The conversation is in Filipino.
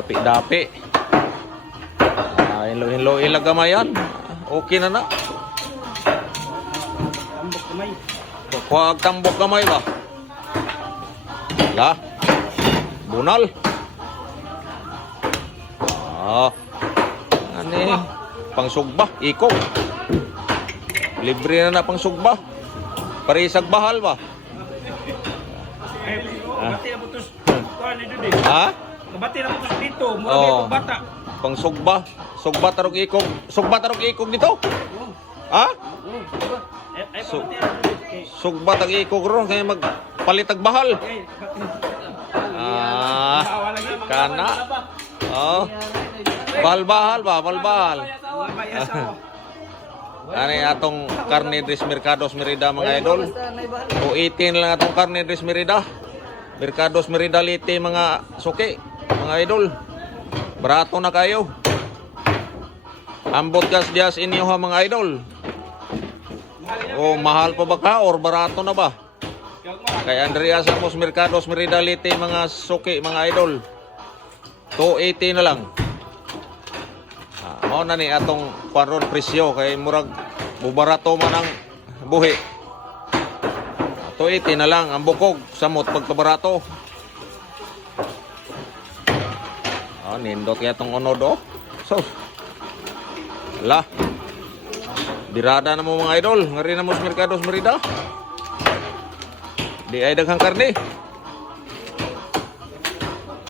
dapi-dapi. Hinlo ilagamayan. Okay na na. Tambok kamay. Kuha tambok kamay ba? La. Bunal. Ani pangsugba, ikog. Libre na pangsugba. Parisag bahal ba? Kabati na putos. Kuha ni Dude. Ha? Kabati na putos dito. Mura dito bata. Pangsugba. Sugba tarog ikog. Sugba tarog ikog dito. Ha? Ay kabati na Dude. Sugba tag ikog ron kaya magpalitag bahal. Kana. Balbahal ba? Balbahal. Ano atong karne des Mercados Merida mga idol? O 18 lang atong karne des Merida. Mercados Merida Lite mga suki, mga idol. Barato na kayo. Ambot gas dias inyo ha mga idol. O mahal pa ba ka or barato na ba? Kay Andrea Samos Mercados Merida Lite mga suki, mga idol. 280 na lang. Mao na ni atong paron presyo kay murag mubarato man ang buhi. 280 na lang ang bukog samot pagkabarato. Nindot kaya tong onodo. So, la. Birada na mo mga idol. Ngari na mo sa Mercados Merida. Di ay daghang karne.